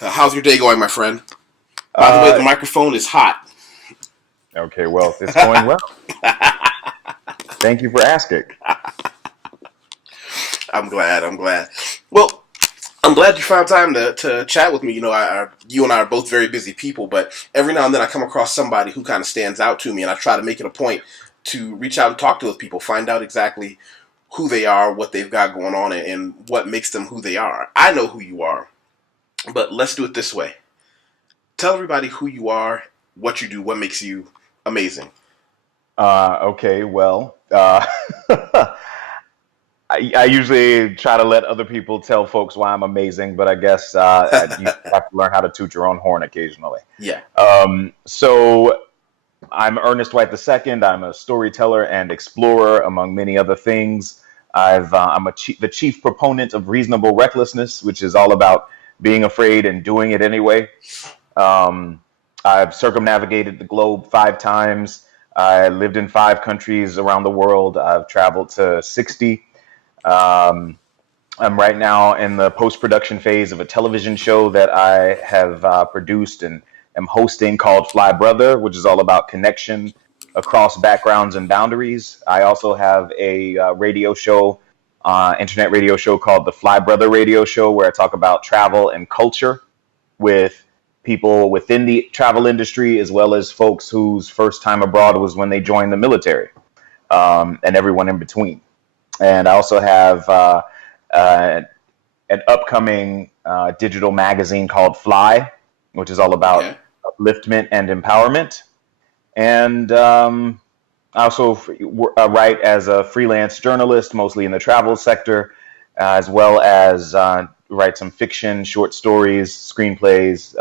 How's your day going, my friend? By the way, the Uh, microphone is hot. okay, well, it's going well. Thank you for asking. I'm glad. I'm glad. Well, I'm glad you found time to chat with me. You and I are both very busy people, but every now and then I come across somebody who kind of stands out to me, and I try to make it a point to reach out and talk to those people, find out exactly who they are, what they've got going on, and what makes them who they are. I know who you are, but let's do it this way. Tell everybody who you are, what you do, what makes you amazing. Okay, well, I usually try to let other people tell folks why I'm amazing, but I guess you have to learn how to toot your own horn occasionally. Yeah. So I'm Ernest White II. I'm a storyteller and explorer, among many other things. The chief proponent of reasonable recklessness, which is all about being afraid and doing it anyway. Um, I've circumnavigated the globe 5 times. I lived in 5 countries around the world. I've traveled to 60. Um, I'm right now in the post-production phase of a television show that I have produced and am hosting called Fly Brother, which is all about connection across backgrounds and boundaries. I also have a radio show, internet radio show called the Fly Brother Radio Show, where I talk about travel and culture with people within the travel industry, as well as folks whose first time abroad was when they joined the military, and everyone in between. And I also have uh, an upcoming digital magazine called Fly, which is all about Okay. upliftment and empowerment. And I also write as a freelance journalist, mostly in the travel sector, as well as write some fiction, short stories, screenplays.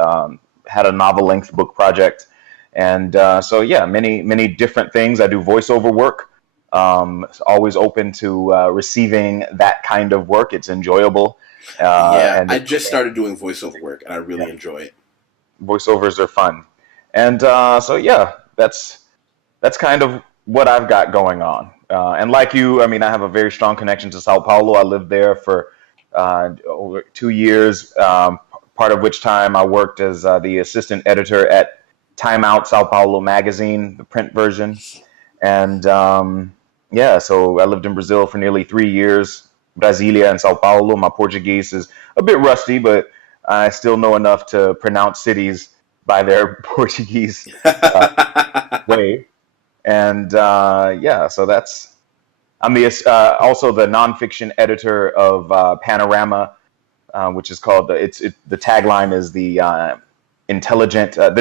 Had a novel-length book project, and so yeah, many different things. I do voiceover work. Always open to receiving that kind of work. It's enjoyable, Yeah, and I just started doing voiceover work, and I yeah, really enjoy it. voiceovers are fun. And so yeah, that's kind of what I've got going on. And like you, I mean, I have a very strong connection to Sao Paulo. I lived there for over 2 years, part of which time I worked as the assistant editor at Time Out Sao Paulo magazine, the print version. And yeah, so I lived in Brazil for nearly 3 years, Brasilia and Sao Paulo. My Portuguese is a bit rusty, but I still know enough to pronounce cities by their Portuguese uh, way. And yeah, so that's I'm the also the nonfiction editor of Panorama, which is called the tagline is the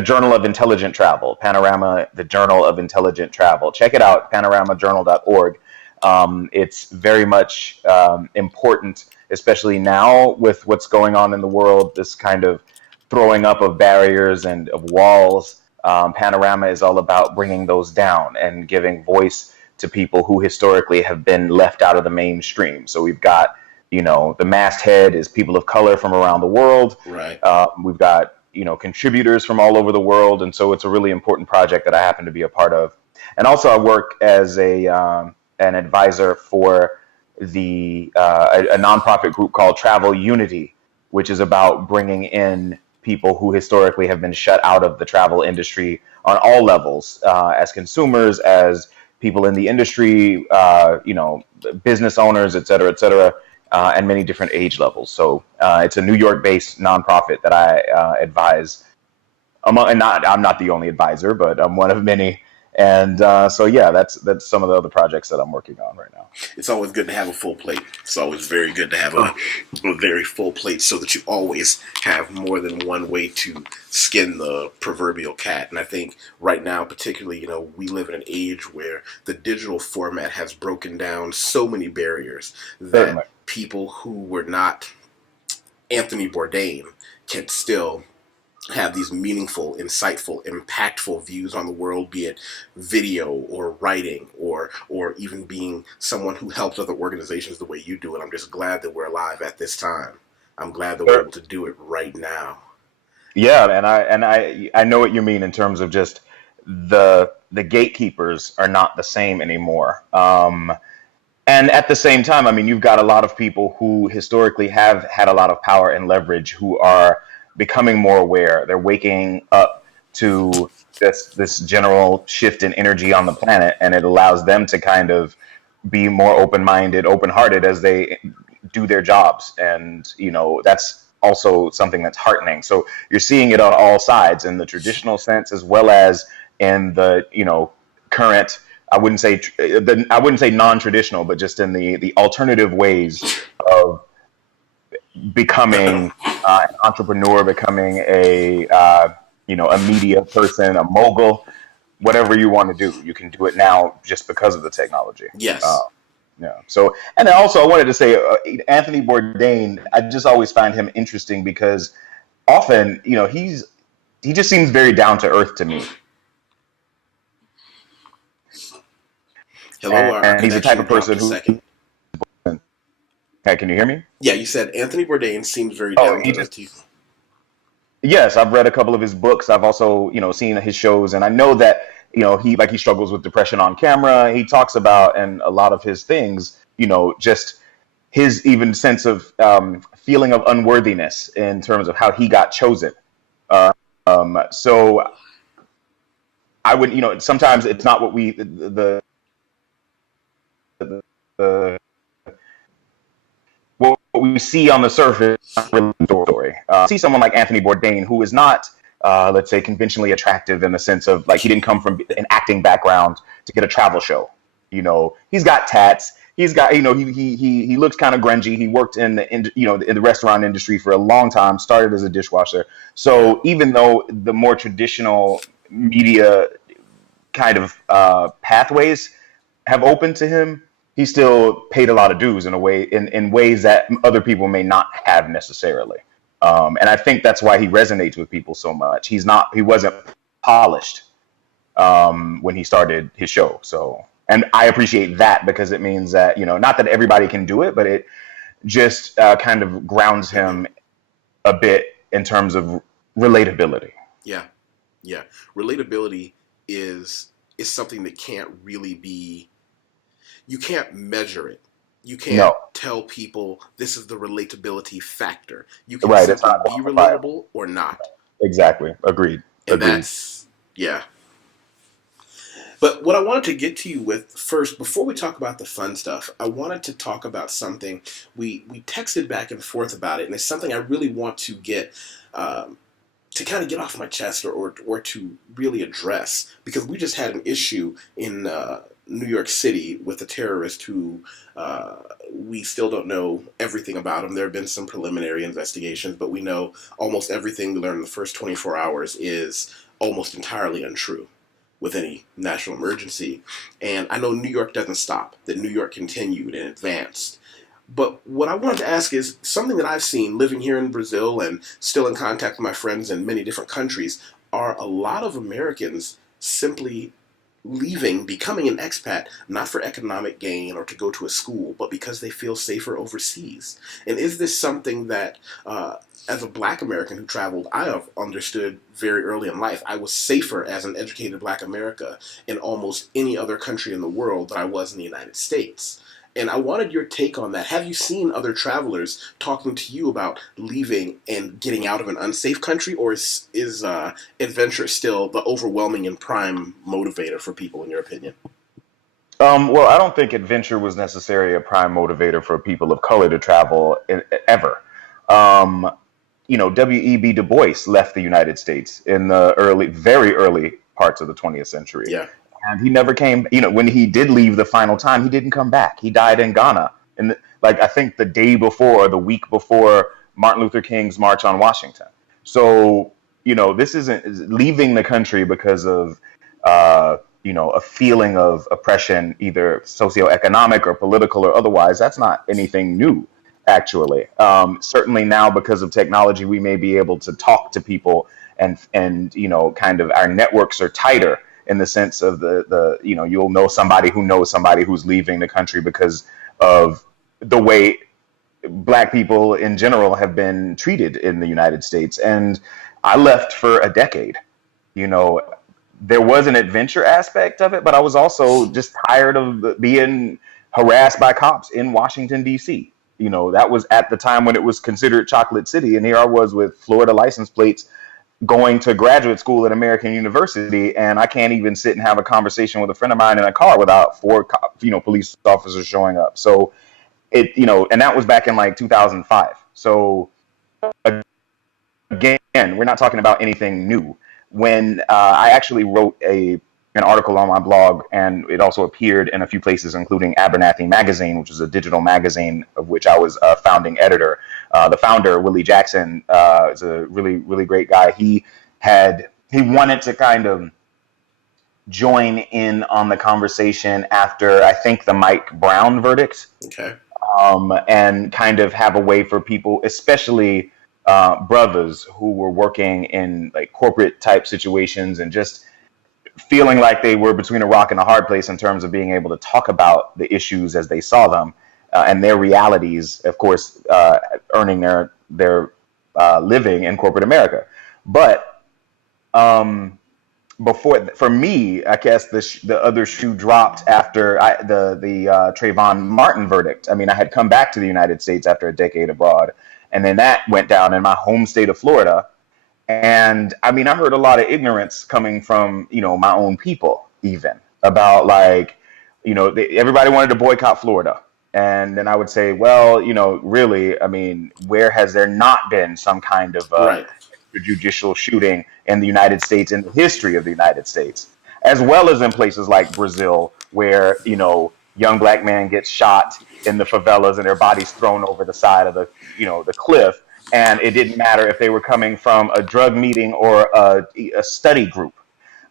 Journal of Intelligent Travel. Panorama, the Journal of Intelligent Travel. Check it out, panoramajournal.org. It's very much important, especially now with what's going on in the world. This kind of throwing up of barriers and of walls. Panorama is all about bringing those down and giving voice to people who historically have been left out of the mainstream. So we've got, the masthead is people of color from around the world. Right. We've got, contributors from all over the world. And so it's a really important project that I happen to be a part of. And also I work as an advisor for a nonprofit group called Travel Unity, which is about bringing in people who historically have been shut out of the travel industry on all levels, as consumers, as people in the industry, business owners, et cetera, and many different age levels. So it's a New York-based nonprofit that I advise. I'm not the only advisor, but I'm one of many. And so yeah, that's some of the other projects that I'm working on right now. It's always good to have a full plate. It's always very good to have a very full plate so that you always have more than one way to skin the proverbial cat. And I think right now, particularly, we live in an age where the digital format has broken down so many barriers that Certainly. people who were not Anthony Bourdain can still have these meaningful, insightful, impactful views on the world, be it video or writing or even being someone who helps other organizations the way you do. And I'm just glad that we're alive at this time. I'm glad that we're able to do it right now. Yeah, and I know what you mean in terms of just the gatekeepers are not the same anymore. And at the same time, I mean, you've got a lot of people who historically have had a lot of power and leverage who are becoming more aware. They're waking up to this general shift in energy on the planet, and it allows them to kind of be more open-minded, open-hearted as they do their jobs. And that's also something that's heartening. So you're seeing it on all sides, in the traditional sense as well as in the current, I wouldn't say non-traditional, but just in the alternative ways of becoming an entrepreneur, becoming a media person, a mogul, whatever you want to do. You can do it now just because of the technology. Yes. Yeah. So, and then also I wanted to say, Anthony Bourdain, I just always find him interesting because often, he just seems very down to earth to me. Hello, and he's the type of person who. Second. Okay, can you hear me? Yeah, you said Anthony Bourdain seems very down to earth to you. Yes, I've read a couple of his books. I've also, seen his shows, and I know that, he struggles with depression on camera. He talks about, and a lot of his things, just his even sense of feeling of unworthiness in terms of how he got chosen. So I would, sometimes it's not what we, what we see on the surface story. See someone like Anthony Bourdain, who is not, let's say, conventionally attractive in the sense of he didn't come from an acting background to get a travel show. He's got tats. He's got, he looks kind of grungy. He worked in the restaurant industry for a long time. Started as a dishwasher. So even though the more traditional media kind of pathways have opened to him, he still paid a lot of dues in ways that other people may not have necessarily. And I think that's why he resonates with people so much. He wasn't polished when he started his show. So, and I appreciate that because it means that, not that everybody can do it, but it just kind of grounds him a bit in terms of relatability. Yeah. Yeah. Relatability is something that can't really be, you can't measure it. You can't tell people this is the relatability factor. You can simply be relatable or not. Exactly. Agreed. And that's, yeah. But what I wanted to get to you with first, before we talk about the fun stuff, I wanted to talk about something. We texted back and forth about it, and it's something I really want to get to kind of get off my chest or to really address, because we just had an issue in New York City with a terrorist who we still don't know everything about him. There have been some preliminary investigations, but we know almost everything we learned in the first 24 hours is almost entirely untrue with any national emergency. And I know New York doesn't stop, that New York continued and advanced. But what I wanted to ask is something that I've seen living here in Brazil and still in contact with my friends in many different countries, are a lot of Americans simply leaving, becoming an expat, not for economic gain or to go to a school, but because they feel safer overseas. And is this something that, as a Black American who traveled, I have understood very early in life, I was safer as an educated Black America in almost any other country in the world than I was in the United States. And I wanted your take on that. Have you seen other travelers talking to you about leaving and getting out of an unsafe country, or is adventure still the overwhelming and prime motivator for people, in your opinion? Well, I don't think adventure was necessarily a prime motivator for people of color to travel ever. W.E.B. Du Bois left the United States in the very early parts of the 20th century. Yeah. And he never came, when he did leave the final time, he didn't come back. He died in Ghana. And I think the day before, or the week before Martin Luther King's March on Washington. So, this isn't leaving the country because of, a feeling of oppression, either socioeconomic or political or otherwise. That's not anything new, actually. Certainly now, because of technology, we may be able to talk to people and kind of our networks are tighter, in the sense of you'll know somebody who knows somebody who's leaving the country because of the way Black people in general have been treated in the United States. And I left for a decade. There was an adventure aspect of it, but I was also just tired of being harassed by cops in Washington, D.C. that was at the time when it was considered Chocolate City. And here I was with Florida license plates going to graduate school at American University, and I can't even sit and have a conversation with a friend of mine in a car without four, police officers showing up. So and that was back in like 2005. So again, we're not talking about anything new. When I actually wrote an article on my blog, and it also appeared in a few places, including Abernathy Magazine, which is a digital magazine of which I was a founding editor. The founder, Willie Jackson, is a really, really great guy. He wanted to kind of join in on the conversation after, I think, the Mike Brown verdict. Okay. And kind of have a way for people, especially brothers who were working in like corporate type situations and just feeling like they were between a rock and a hard place in terms of being able to talk about the issues as they saw them and their realities, of course, earning their living in corporate America. But for me, I guess the other shoe dropped after the Trayvon Martin verdict. I mean, I had come back to the United States after a decade abroad, and then that went down in my home state of Florida. And I mean, I heard a lot of ignorance coming from, my own people, even about like, everybody wanted to boycott Florida. And then I would say, well, really, I mean, where has there not been some kind of judicial shooting in the United States, in the history of the United States, as well as in places like Brazil, where, young black man gets shot in the favelas and their bodies thrown over the side of the cliff. And it didn't matter if they were coming from a drug meeting or a study group,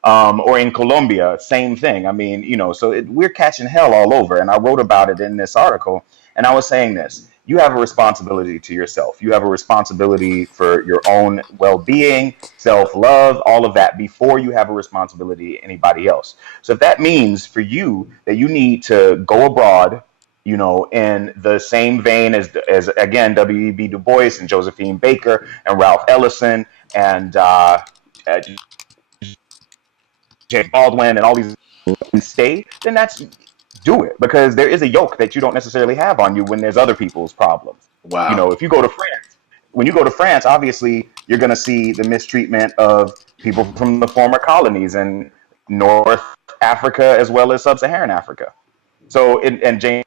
or in Colombia, same thing. I mean, so we're catching hell all over. And I wrote about it in this article. And I was saying this: you have a responsibility to yourself. You have a responsibility for your own well-being, self-love, all of that before you have a responsibility to anybody else. So if that means for you that you need to go abroad, in the same vein as again, W.E.B. Du Bois and Josephine Baker and Ralph Ellison and James Baldwin and all these, and stay, then do it, because there is a yoke that you don't necessarily have on you when there's other people's problems. Wow. If you go to France, when you go to France, obviously you're going to see the mistreatment of people from the former colonies in North Africa as well as Sub-Saharan Africa. So, and James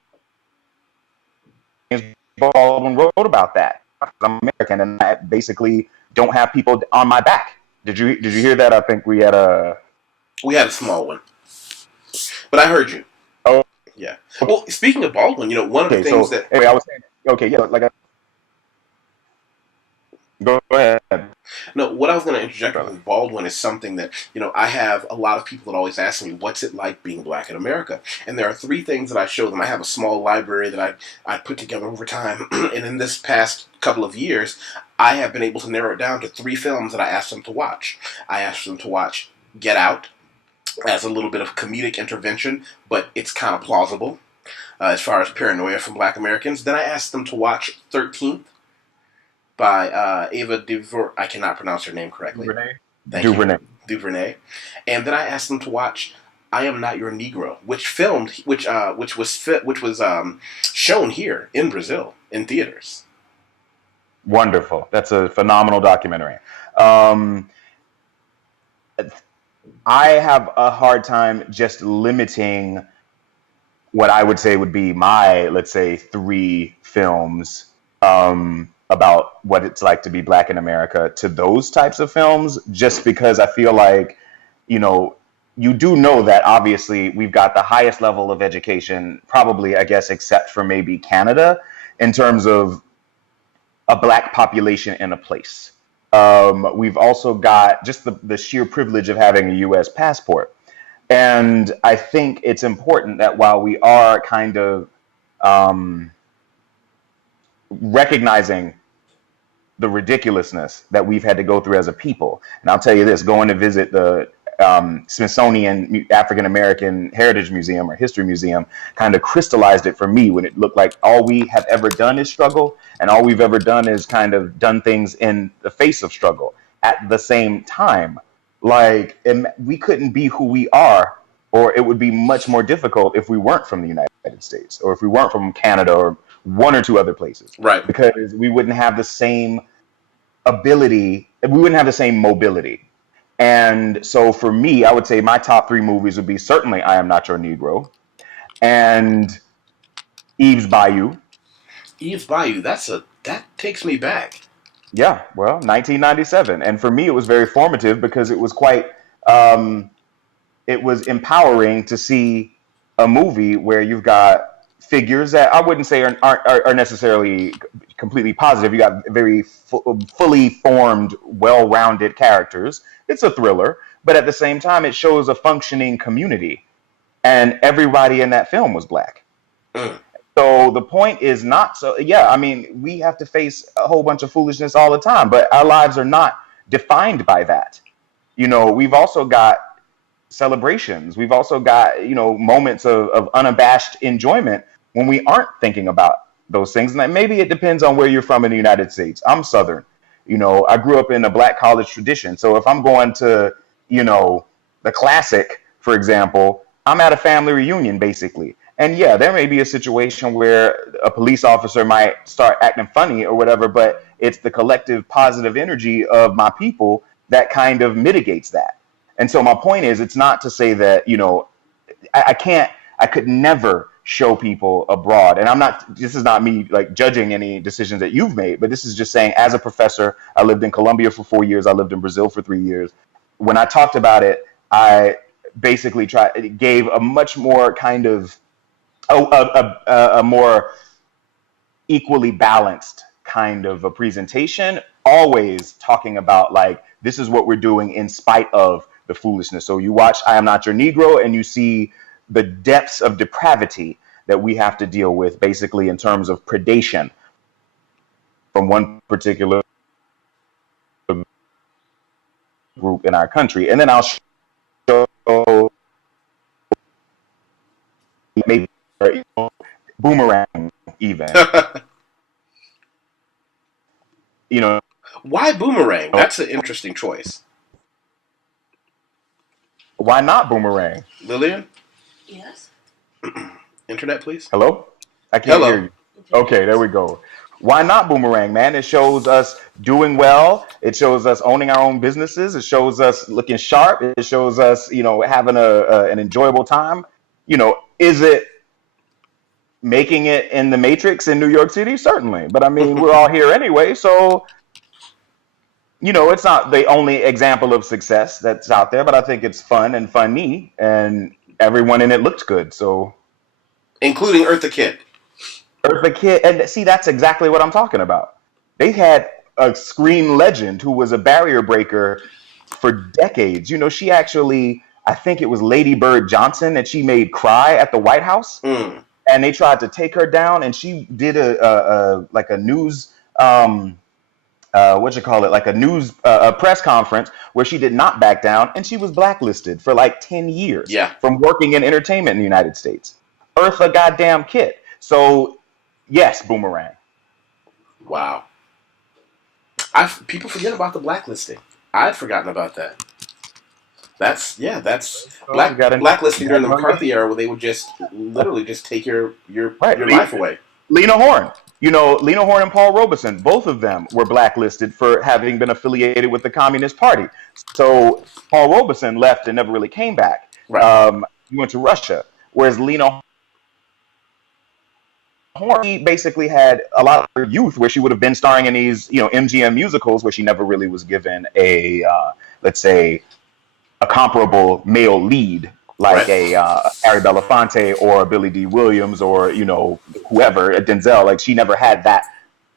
Baldwin wrote about that. I'm American, and I basically don't have people on my back. Did you hear that? I think we had a small one, but I heard you. Oh, yeah. Well, speaking of Baldwin, one of the things that anyway, I was saying, okay, yeah, go ahead. No, what I was going to interject with Baldwin is something that, I have a lot of people that always ask me, what's it like being black in America? And there are three things that I show them. I have a small library that I put together over time. And in this past couple of years, I have been able to narrow it down to three films that I asked them to watch. I asked them to watch Get Out as a little bit of comedic intervention, but it's kind of plausible as far as paranoia from black Americans. Then I asked them to watch 13th. By Ava DuVernay. I cannot pronounce her name correctly. DuVernay. And then I asked them to watch I Am Not Your Negro, which was shown here in Brazil in theaters. Wonderful. That's a phenomenal documentary. I have a hard time just limiting what I would say would be my, let's say, three films about what it's like to be black in America to those types of films, just because I feel like, you do know that obviously we've got the highest level of education, probably, I guess, except for maybe Canada, in terms of a black population in a place. We've also got just the sheer privilege of having a U.S. passport. And I think it's important that while we are kind of recognizing the ridiculousness that we've had to go through as a people. And I'll tell you this, going to visit the Smithsonian African American Heritage Museum or History Museum kind of crystallized it for me, when it looked like all we have ever done is struggle, and all we've ever done is kind of done things in the face of struggle. At the same time, we couldn't be who we are, or it would be much more difficult if we weren't from the United States, or if we weren't from Canada or one or two other places, Right. because we wouldn't have the same ability, we wouldn't have the same mobility. And so for me, I would say my top three movies would be certainly I Am Not Your Negro and Eve's Bayou. Eve's Bayou. That takes me back. Yeah, well, 1997. And for me, it was very formative because um, it was empowering to see a movie where you've got figures that I wouldn't say are necessarily completely positive. You got very fully formed, well-rounded characters. It's a thriller, but at the same time, it shows a functioning community, and everybody in that film was black. Mm. So the point is not so, yeah, I mean, we have to face a whole bunch of foolishness all the time, but our lives are not defined by that. We've also got celebrations. We've also got, moments of unabashed enjoyment when we aren't thinking about those things. And maybe it depends on where you're from in the United States. I'm Southern. I grew up in a black college tradition. So if I'm going to, the classic, for example, I'm at a family reunion basically. And yeah, there may be a situation where a police officer might start acting funny or whatever, but it's the collective positive energy of my people that kind of mitigates that. And so my point is, it's not to say that, I could never show people abroad. And this is not me like judging any decisions that you've made, but this is just saying, as a professor, I lived in Colombia for 4 years. I lived in Brazil for 3 years. When I talked about it, I basically gave a much more kind of, a more equally balanced kind of a presentation, always talking about like, this is what we're doing in spite of the foolishness. So you watch I Am Not Your Negro and you see the depths of depravity that we have to deal with basically in terms of predation from one particular group in our country. And then I'll show maybe Boomerang even. Why Boomerang? That's an interesting choice. Why not Boomerang? Lillian? Yes. Internet, please. Hello? I can't hear Hello. you. Okay, there we go. Why not Boomerang, man? It shows us doing well. It shows us owning our own businesses. It shows us looking sharp. It shows us, having an enjoyable time. Is it making it in the Matrix in New York City? Certainly. But I mean, we're all here anyway. So, it's not the only example of success that's out there, but I think it's fun and funny, and everyone in it looked good. So, including Eartha Kitt. Eartha Kitt, and see, that's exactly what I'm talking about. They had a screen legend who was a barrier breaker for decades. She actually, I think it was Lady Bird Johnson that she made cry at the White House, and they tried to take her down, and she did a news a press conference where she did not back down, and she was blacklisted for like 10 years from working in entertainment in the United States. Eartha goddamn Kitt. So yes, Boomerang. Wow. People forget about the blacklisting. I'd forgotten about that. That's blacklisting during the McCarthy era, where they would just literally just take your life away. Lena Horne. Lena Horne and Paul Robeson, both of them were blacklisted for having been affiliated with the Communist Party. So Paul Robeson left and never really came back. Right. He went to Russia, whereas Lena Horne basically had a lot of her youth where she would have been starring in these, MGM musicals where she never really was given a, let's say, a comparable male lead like a Harry Belafonte or a Billy D. Williams or, whoever, a Denzel. Like, she never had that,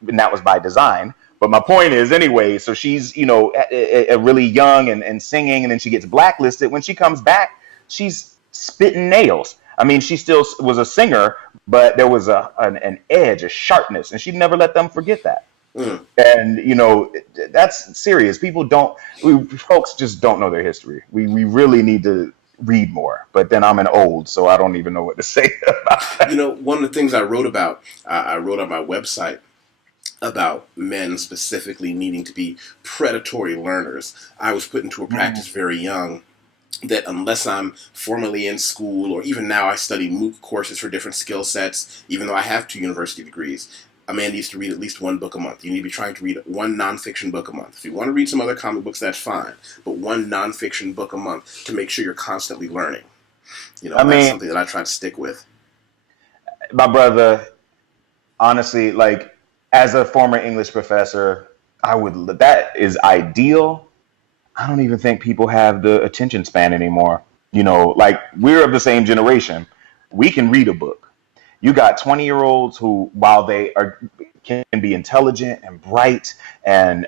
and that was by design. But my point is, anyway, so she's, a really young and singing, and then she gets blacklisted. When she comes back, she's spitting nails. I mean, she still was a singer, but there was an edge, a sharpness, and she never let them forget that. And, that's serious. Folks just don't know their history. We really need to read more. But then I'm an old, so I don't even know what to say about that. One of the things I wrote about, I wrote on my website about men specifically needing to be predatory learners. I was put into a practice very young that unless I'm formally in school, or even now I study MOOC courses for different skill sets, even though I have 2 university degrees, a man needs to read at least one book a month. You need to be trying to read one nonfiction book a month. If you want to read some other comic books, that's fine, but one nonfiction book a month to make sure you're constantly learning. I That's mean, something that I try to stick with. my brother, honestly, like as a former English professor, that is ideal. I don't even think people have the attention span anymore. Like we're of the same generation. We can read a book. You got 20-year-olds who, while they are can be intelligent and bright and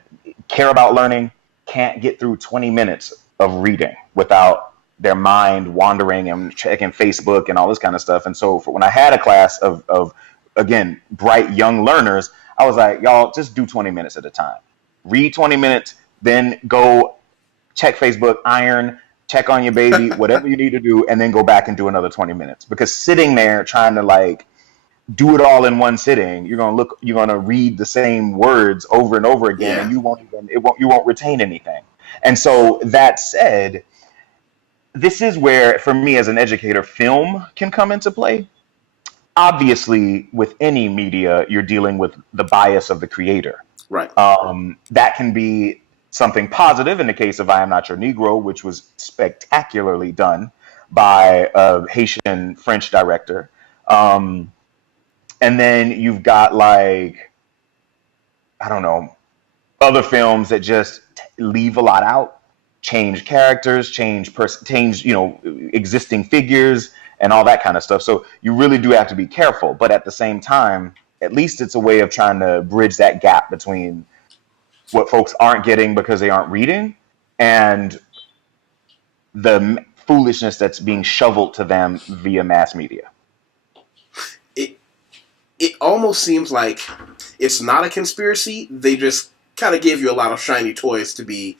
care about learning, can't get through 20 minutes of reading without their mind wandering and checking Facebook and all this kind of stuff. And so when I had a class of again, bright young learners, I was like, y'all just do 20 minutes at a time. Read 20 minutes, then go check Facebook, iron, check on your baby, whatever you need to do, and then go back and do another 20 minutes. Because sitting there trying to like do it all in one sitting, you're gonna read the same words over and over again, and Yeah. you won't retain anything. And so that said, this is where, for me as an educator, film can come into play. Obviously, with any media, you're dealing with the bias of the creator. Right. That can be something positive in the case of I Am Not Your Negro, which was spectacularly done by a Haitian French director. Um, and then you've got like, I don't know, other films that just leave a lot out, change characters, change existing figures and all that kind of stuff. So you really do have to be careful, but at the same time, at least it's a way of trying to bridge that gap between what folks aren't getting because they aren't reading and the foolishness that's being shoveled to them via mass media. It it almost seems like it's not a conspiracy. They just kind of gave you a lot of shiny toys to be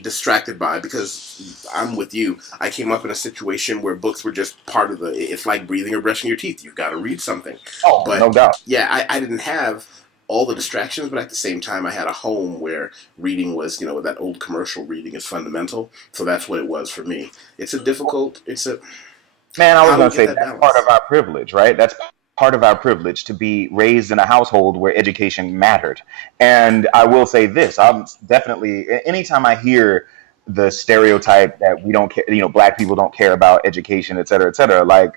distracted by, because I'm with you. I came up in a situation where books were just part of the. It's like breathing or brushing your teeth. You've got to read something. Oh, no But doubt. yeah, I didn't have all the distractions, but at the same time, I had a home where reading was, that old commercial reading is fundamental. So that's what it was for me. It's a difficult. It's a Man, I was how do going we to get say that that's part of balance? our privilege, right? That's part of our privilege to be raised in a household where education mattered. And I will say this, I'm definitely, anytime I hear the stereotype that we don't care, black people don't care about education, et cetera, like,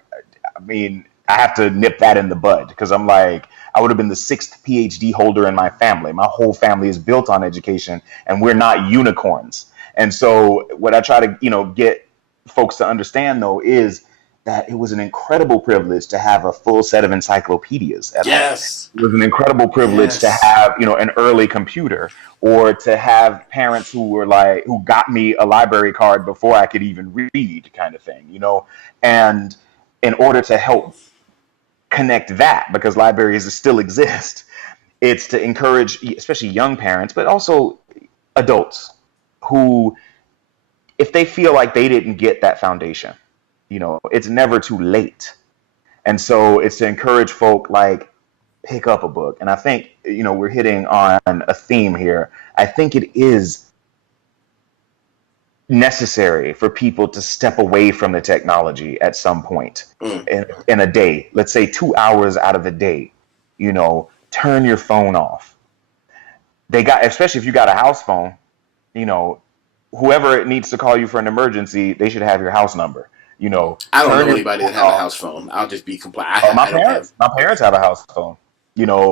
I mean, I have to nip that in the bud because I'm like, I would have been the sixth PhD holder in my family. My whole family is built on education, and we're not unicorns. And so, what I try to, get folks to understand though is that it was an incredible privilege to have a full set of encyclopedias at home. Yes. It was an incredible privilege to Yes. have, an early computer, or to have parents who were like, who got me a library card before I could even read, kind of thing. And in order to help connect that, because libraries still exist, it's to encourage, especially young parents, but also adults who, if they feel like they didn't get that foundation, it's never too late. And so it's to encourage folk like pick up a book. And I think, we're hitting on a theme here. I think it is necessary for people to step away from the technology at some point Mm. in a day, let's say 2 hours out of the day, turn your phone off. Especially if you got a house phone, you know, whoever needs to call you for an emergency, they should have your house number. I don't Turn know your anybody that phone has a off. house phone. I'll just be compl Oh, I don't have. my parents have a house phone,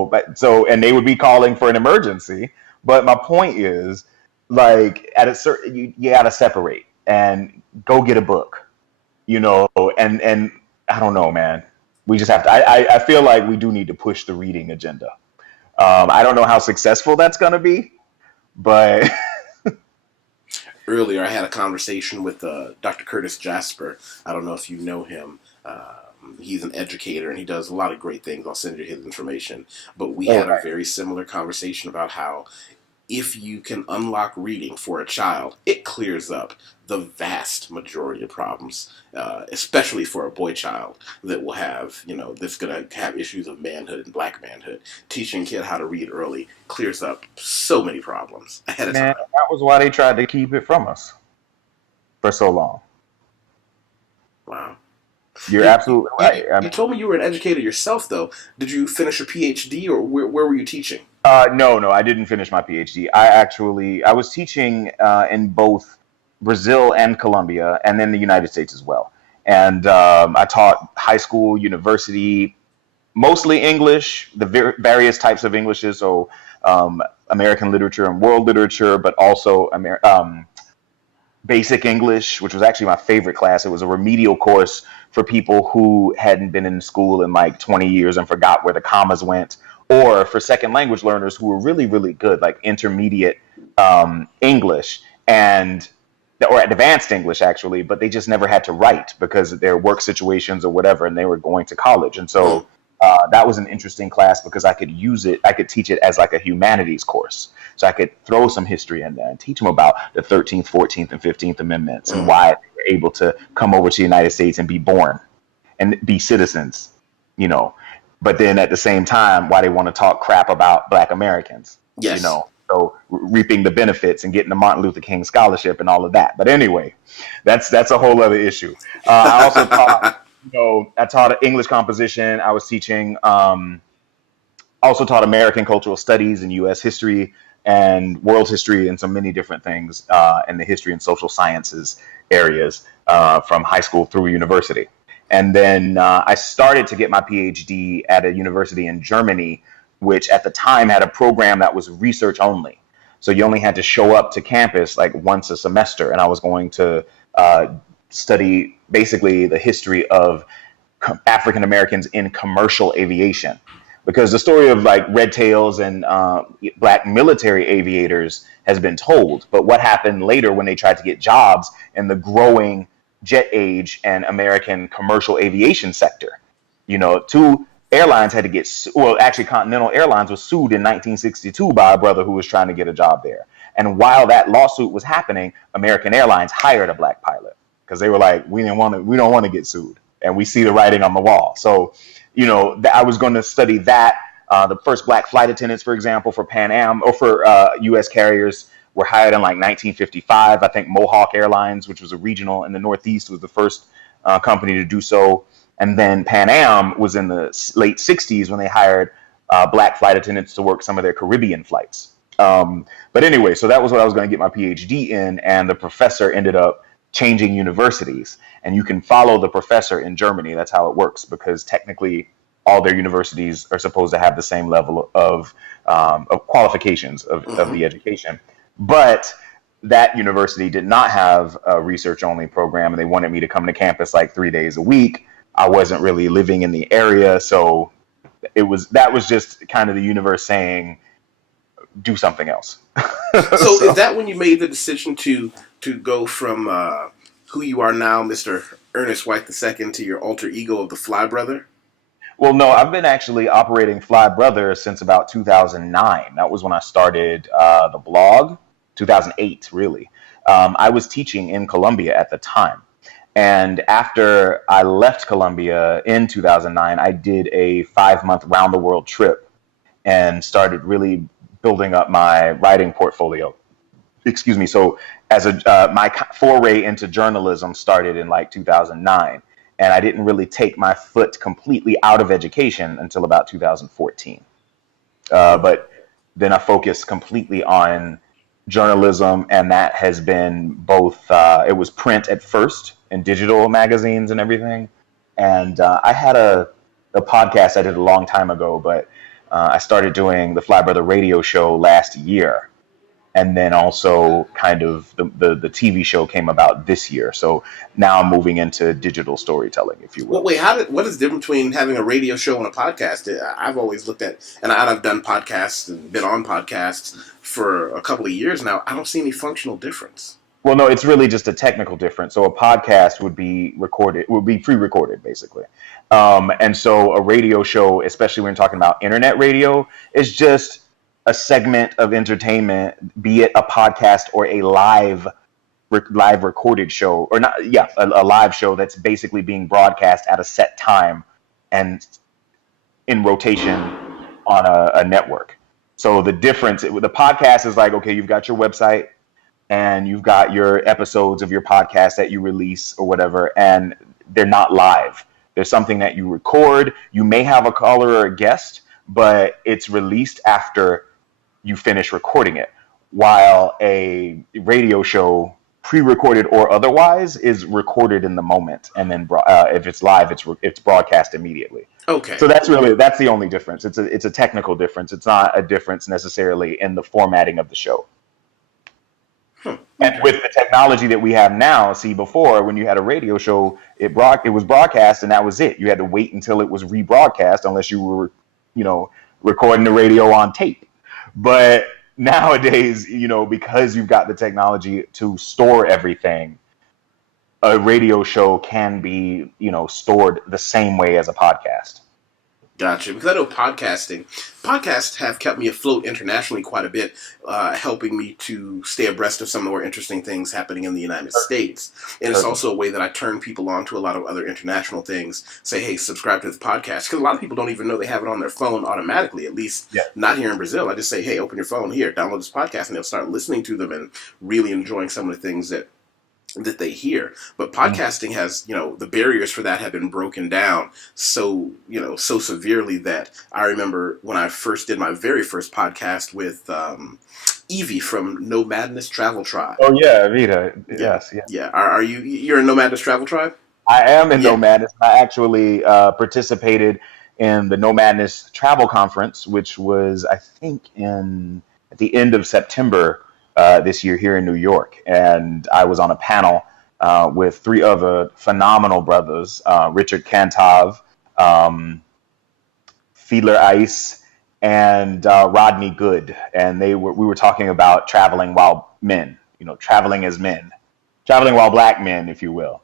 but so, and they would be calling for an emergency. But my point is, like, at a certain, you got to separate and go get a book, and I don't know, man. We just have to. I feel like we do need to push the reading agenda. I don't know how successful that's going to be, but Earlier, I had a conversation with Dr. Curtis Jasper. I don't know if you know him. He's an educator and he does a lot of great things. I'll send you his information. But we all had a right, very similar conversation about how if you can unlock reading for a child, it clears up the vast majority of problems, especially for a boy child that will have, that's going to have issues of manhood and black manhood. Teaching a kid how to read early clears up so many problems ahead of man, time. that was why they tried to keep it from us for so long. Wow. You're absolutely right. I You mean, told me you were an educator yourself, though. Did you finish a PhD, or where were you teaching? no, I didn't finish my PhD. I was teaching in both Brazil and Colombia, and then the United States as well. And I taught high school, university, mostly English, the various types of Englishes, so American literature and world literature, but also basic English, which was actually my favorite class. It was a remedial course for people who hadn't been in school in like 20 years and forgot where the commas went, or for second language learners who were really, really good, like intermediate English and or advanced English actually, but they just never had to write because of their work situations or whatever, and they were going to college. And Hmm. so that was an interesting class because I could use it, I could teach it as like a humanities course. So I could throw some history in there and teach them about the 13th, 14th, and 15th Amendments and Hmm. why they were able to come over to the United States and be born and be citizens, you know. But then at the same time, why they want to talk crap about Black Americans, you Yes. know. So reaping the benefits and getting the Martin Luther King scholarship and all of that. But anyway, that's a whole other issue. I also taught, I taught English composition. I was teaching, also taught American cultural studies and U.S. history and world history and so many different things in the history and social sciences areas from high school through university. And then I started to get my PhD at a university in Germany, which at the time had a program that was research only. So you only had to show up to campus like once a semester. And I was going to study basically the history of African Americans in commercial aviation, because the story of like red tails and black military aviators has been told. But what happened later when they tried to get jobs in the growing jet age and American commercial aviation sector? Two airlines had to well, actually, Continental Airlines was sued in 1962 by a brother who was trying to get a job there. And while that lawsuit was happening, American Airlines hired a black pilot because they were like, we don't want to get sued, and we see the writing on the wall. So, I was going to study that. The first black flight attendants, for example, for Pan Am or for U.S. carriers were hired in like 1955. I think Mohawk Airlines, which was a regional in the Northeast, was the first company to do so. And then Pan Am was in the late 60s when they hired black flight attendants to work some of their Caribbean flights. But anyway, so that was what I was going to get my PhD in. And the professor ended up changing universities. And you can follow the professor in Germany. That's how it works, because technically all their universities are supposed to have the same level of qualifications of Hmm. the education. But that university did not have a research only program, and they wanted me to come to campus like 3 days a week. I wasn't really living in the area, so that was just kind of the universe saying, do something else. So, is So, that when you made the decision to go from who you are now, Mister Ernest White II, to your alter ego of the Fly Brother? well, no, I've been actually operating Fly Brother since about 2009. That was when I started the blog, 2008, really. I was teaching in Colombia at the time. And after I left Colombia in 2009, I did a 5-month round the world trip and started really building up my writing portfolio. Excuse me. So, as my foray into journalism started in like 2009, and I didn't really take my foot completely out of education until about 2014. Hmm. But then I focused completely on journalism, and that has been both. It was print at first and digital magazines and everything. And I had a podcast I did a long time ago, but I started doing the Fly Brother radio show last year, and then also kind of the TV show came about this year. So now I'm moving into digital storytelling, if you Well, will. wait, what is the difference between having a radio show and a podcast? I've always looked at, and I've done podcasts and been on podcasts for a couple of years now. I don't see any functional difference. Well, no, it's really just a technical difference. So a podcast would be pre-recorded, basically. And so a radio show, especially when you're talking about internet radio, is just a segment of entertainment, be it a podcast or a live recorded show, or not, yeah, a live show that's basically being broadcast at a set time and in rotation on a network. So the difference, the podcast is like, okay, you've got your website, and you've got your episodes of your podcast that you release or whatever, and they're not live. There's something that you record. You may have a caller or a guest, but it's released after you finish recording it. While a radio show, pre-recorded or otherwise, is recorded in the moment, and then if it's live, it's broadcast immediately. Okay. So that's the only difference. It's a technical difference. It's not a difference necessarily in the formatting of the show. And with the technology that we have now, see, before, when you had a radio show, it was broadcast and that was it. You had to wait until it was rebroadcast, unless you were, recording the radio on tape. But nowadays, because you've got the technology to store everything, a radio show can be, stored the same way as a podcast. Gotcha. Because I know podcasts have kept me afloat internationally quite a bit, helping me to stay abreast of some of the more interesting things happening in the United States. And it's also a way that I turn people on to a lot of other international things. Say, hey, subscribe to this podcast. Because a lot of people don't even know they have it on their phone automatically, at least not here in Brazil. I just say, hey, open your phone here, download this podcast, and they'll start listening to them and really enjoying some of the things that they hear. But podcasting has, the barriers for that have been broken down so severely that I remember when I first did my very first podcast with Evie from No Madness Travel Tribe. Oh yeah, Vita. Yes, yeah. Yeah. Are you're in No Madness Travel Tribe? I am in No Madness. I actually participated in the No Madness Travel Conference, which was, I think, at the end of September this year here in New York, and I was on a panel with three other phenomenal brothers, Richard Kantov, Fiedler Ice, and Rodney Good, and we were talking about traveling while men, traveling as men, traveling while black men, if you will.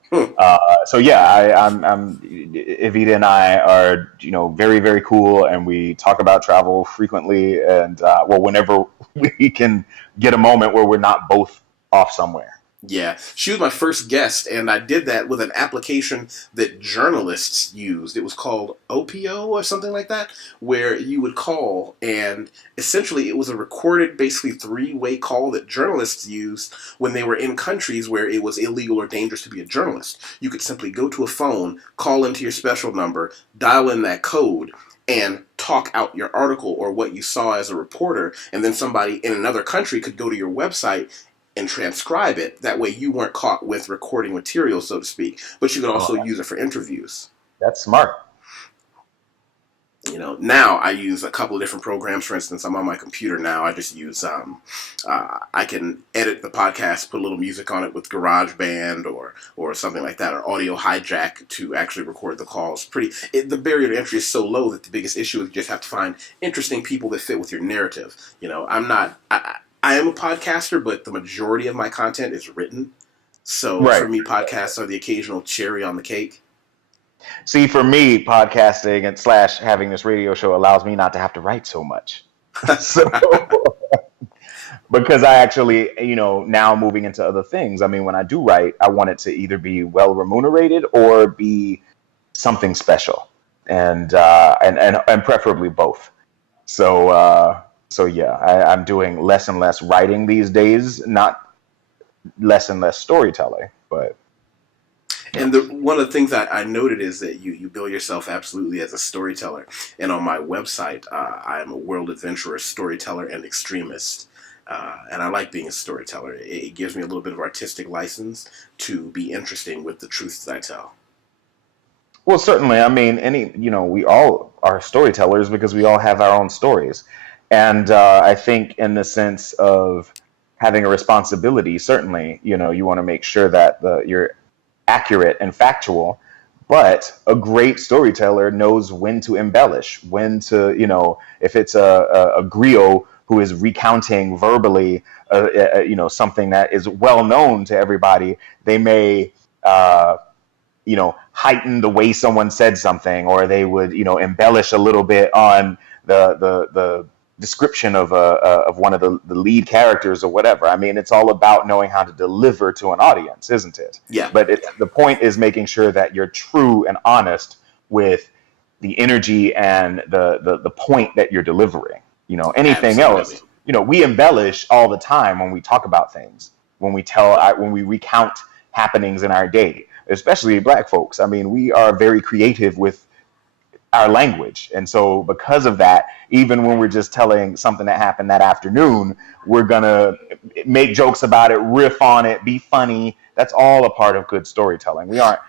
So yeah, I'm Evita and I are very, very cool, and we talk about travel frequently, and whenever we can get a moment where we're not both off somewhere. Yeah, she was my first guest, and I did that with an application that journalists used. It was called OPO or something like that, where you would call, and essentially it was a recorded, basically three-way call that journalists used when they were in countries where it was illegal or dangerous to be a journalist. You could simply go to a phone, call into your special number, dial in that code, and talk out your article or what you saw as a reporter, and then somebody in another country could go to your website and transcribe it. That way you weren't caught with recording material, so to speak, but you could also use it for interviews. That's smart. Now I use a couple of different programs. For instance, I'm on my computer now. I just use, I can edit the podcast, put a little music on it with GarageBand or something like that, or Audio Hijack to actually record the calls. The barrier to entry is so low that the biggest issue is you just have to find interesting people that fit with your narrative. I am a podcaster, but the majority of my content is written. So for me, podcasts are the occasional cherry on the cake. See, for me, podcasting and / having this radio show allows me not to have to write so much. Because I actually, now moving into other things. I mean, when I do write, I want it to either be well remunerated or be something special, and preferably both. So yeah, I'm doing less and less writing these days, not less and less storytelling, but. And one of the things that I noted is that you bill yourself absolutely as a storyteller. And on my website, I am a world adventurer, storyteller, and extremist. And I like being a storyteller. It gives me a little bit of artistic license to be interesting with the truths that I tell. Well, certainly. I mean, we all are storytellers because we all have our own stories. And I think in the sense of having a responsibility, certainly, you want to make sure that you're accurate and factual, but a great storyteller knows when to embellish, when to, if it's a griot who is recounting verbally, something that is well known to everybody, they may, heighten the way someone said something, or they would, embellish a little bit on the description of one of the lead characters or whatever. I mean, it's all about knowing how to deliver to an audience, isn't it? Yeah. But the point is making sure that you're true and honest with the energy and the point that you're delivering. Anything Absolutely. else, we embellish all the time when we talk about things. when when we recount happenings in our day, especially Black folks. I mean, we are very creative with our language. And so because of that, even when we're just telling something that happened that afternoon, we're going to make jokes about it, riff on it, be funny. That's all a part of good storytelling. We aren't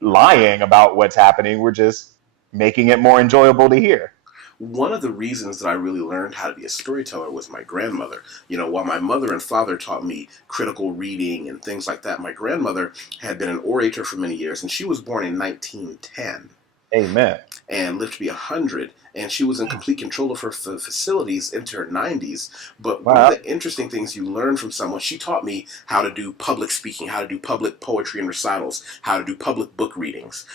lying about what's happening. We're just making it more enjoyable to hear. One of the reasons that I really learned how to be a storyteller was my grandmother. While my mother and father taught me critical reading and things like that, my grandmother had been an orator for many years, and she was born in 1910. Amen. And lived to be 100, and she was in complete control of her facilities into her 90s. But one of Wow. the interesting things you learn from someone, she taught me how to do public speaking, how to do public poetry and recitals, how to do public book readings,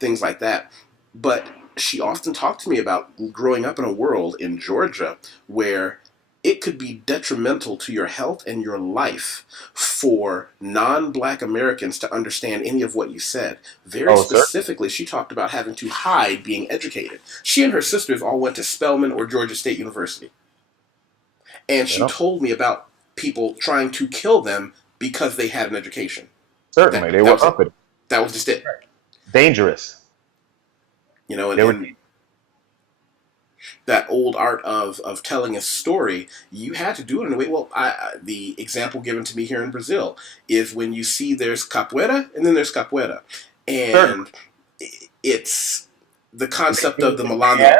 things like that. But she often talked to me about growing up in a world in Georgia where it could be detrimental to your health and your life for non-Black Americans to understand any of what you said. Very Oh, sir. specifically, she talked about having to hide being educated. She and her sisters all went to Spelman or Georgia State University. And she Yeah, told me about people trying to kill them because they had an education. certainly. That, They that were was it. uppity. That was just it. Dangerous. And, They were. and that old art of telling a story, you had to do it in a way. Well, the example given to me here in Brazil is when you see there's capoeira and then there's capoeira. Certainly. And it's the concept of the malandro.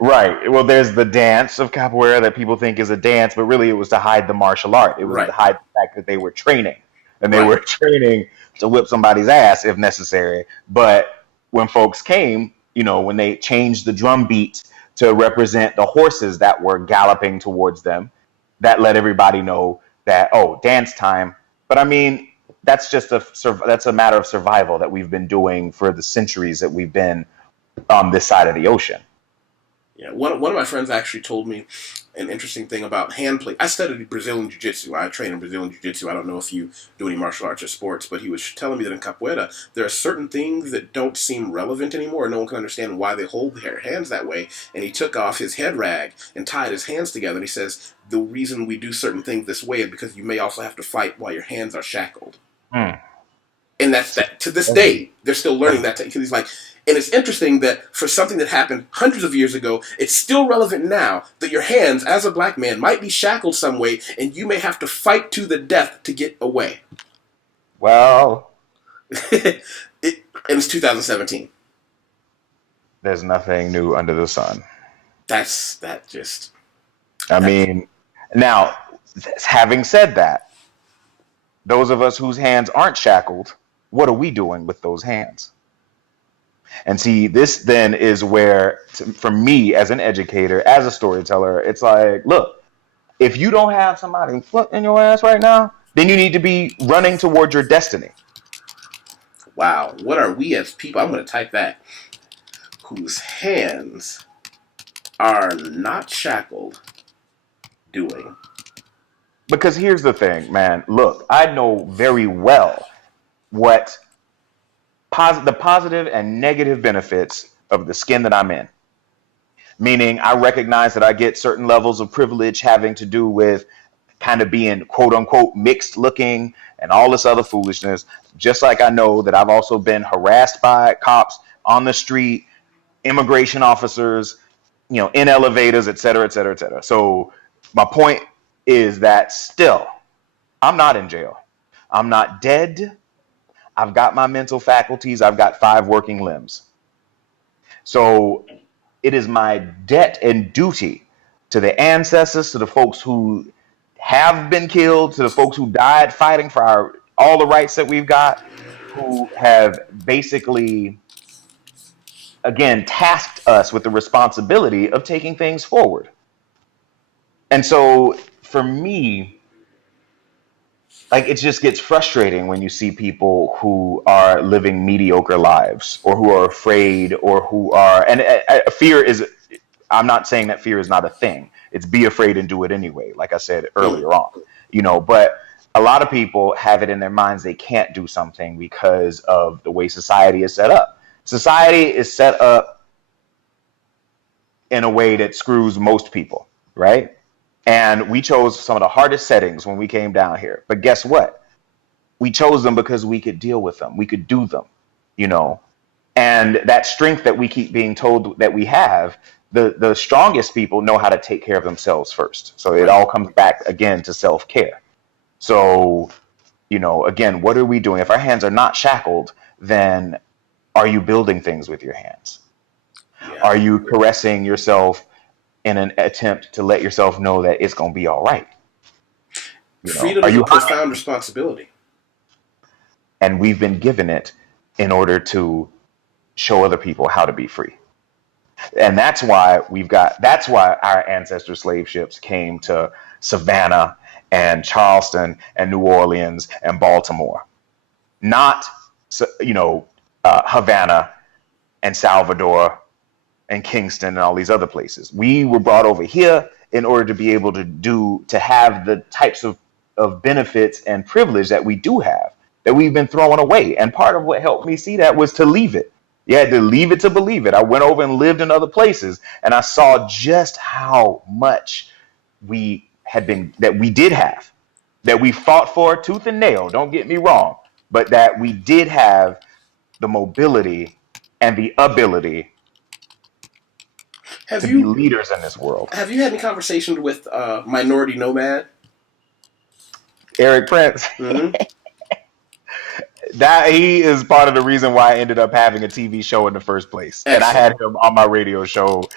Right. Well, there's the dance of capoeira that people think is a dance, but really it was to hide the martial art. It was to Right, hide the fact that they were training, and they right. were training to whip somebody's ass if necessary. But when folks came, when they changed the drum beat to represent the horses that were galloping towards them, that let everybody know that, oh, dance time. But I mean, that's a matter of survival that we've been doing for the centuries that we've been on this side of the ocean. Yeah, one of my friends actually told me an interesting thing about hand play. I studied Brazilian Jiu-Jitsu. I train in Brazilian Jiu-Jitsu. I don't know if you do any martial arts or sports, but he was telling me that in capoeira, there are certain things that don't seem relevant anymore. No one can understand why they hold their hands that way. And he took off his head rag and tied his hands together. And he says, the reason we do certain things this way is because you may also have to fight while your hands are shackled. Hmm. And that's that. To this day, they're still learning that. Because he's like, and it's interesting that for something that happened hundreds of years ago, it's still relevant now that your hands, as a Black man, might be shackled some way, and you may have to fight to the death to get away. Well, And it's 2017. there's nothing new under the sun. I mean, now, having said that, those of us whose hands aren't shackled, what are we doing with those hands? And see, this then is where, for me as an educator, as a storyteller, it's like, look, if you don't have somebody foot in your ass right now, then you need to be running towards your destiny. Wow, what are we as people? I'm going to type that. Whose hands are not shackled doing? Because here's the thing, man. Look, I know very well what the positive and negative benefits of the skin that I'm in. Meaning, I recognize that I get certain levels of privilege having to do with kind of being quote unquote mixed looking and all this other foolishness. Just like I know that I've also been harassed by cops on the street, immigration officers, in elevators, et cetera, et cetera, et cetera. So my point is that still, I'm not in jail. I'm not dead. I've got my mental faculties. I've got 5 working limbs. So it is my debt and duty to the ancestors, to the folks who have been killed, to the folks who died fighting for all the rights that we've got, who have basically, again, tasked us with the responsibility of taking things forward. And so for me, like, it just gets frustrating when you see people who are living mediocre lives, or who are afraid, or who are, and fear is, I'm not saying that fear is not a thing. It's be afraid and do it anyway, like I said earlier on, but a lot of people have it in their minds they can't do something because of the way society is set up. Society is set up in a way that screws most people, right? And we chose some of the hardest settings when we came down here. But guess what? We chose them because we could deal with them. We could do them, you know. And that strength that we keep being told that we have, the strongest people know how to take care of themselves first. So it Right. all comes back again to self-care. So, you know, again, what are we doing? If our hands are not shackled, then are you building things with your hands? Yeah. Are you caressing yourself in an attempt to let yourself know that it's going to be all right? You know, Freedom are is a you profound responsibility. and we've been given it in order to show other people how to be free. And that's why our ancestor slave ships came to Savannah and Charleston and New Orleans and Baltimore, not, you know, Havana and Salvador and Kingston and all these other places. We were brought over here in order to be able to have the types of benefits and privilege that we do have, that we've been throwing away. And part of what helped me see that was to leave it. You had to leave it to believe it. I went over and lived in other places, and I saw just how much that we did have, that we fought for tooth and nail. Don't get me wrong, but that we did have the mobility and the ability Have to be you leaders in this world. have you had any conversations with Minority Nomad? Eric Prince, Mm-hmm. that he is part of the reason why I ended up having a TV show in the first place. And I Excellent. had him on my radio show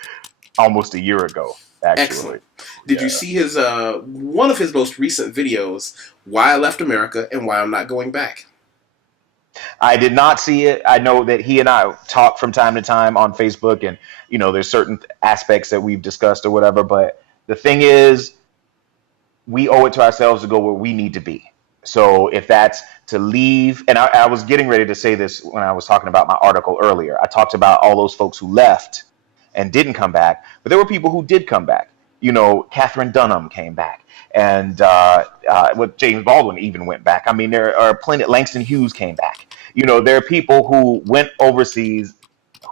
almost a year ago, actually. Excellent. Did you Yeah. see his one of his most recent videos, Why I Left America and Why I'm Not Going Back? I did not see it. I know that he and I talk from time to time on Facebook, and you know, there's certain aspects that we've discussed or whatever. But the thing is, we owe it to ourselves to go where we need to be. So if that's to leave, and I was getting ready to say this when I was talking about my article earlier. I talked about all those folks who left and didn't come back, but there were people who did come back. You know, Catherine Dunham came back, and with James Baldwin even went back. I mean, there are plenty. Langston Hughes came back. You know, there are people who went overseas,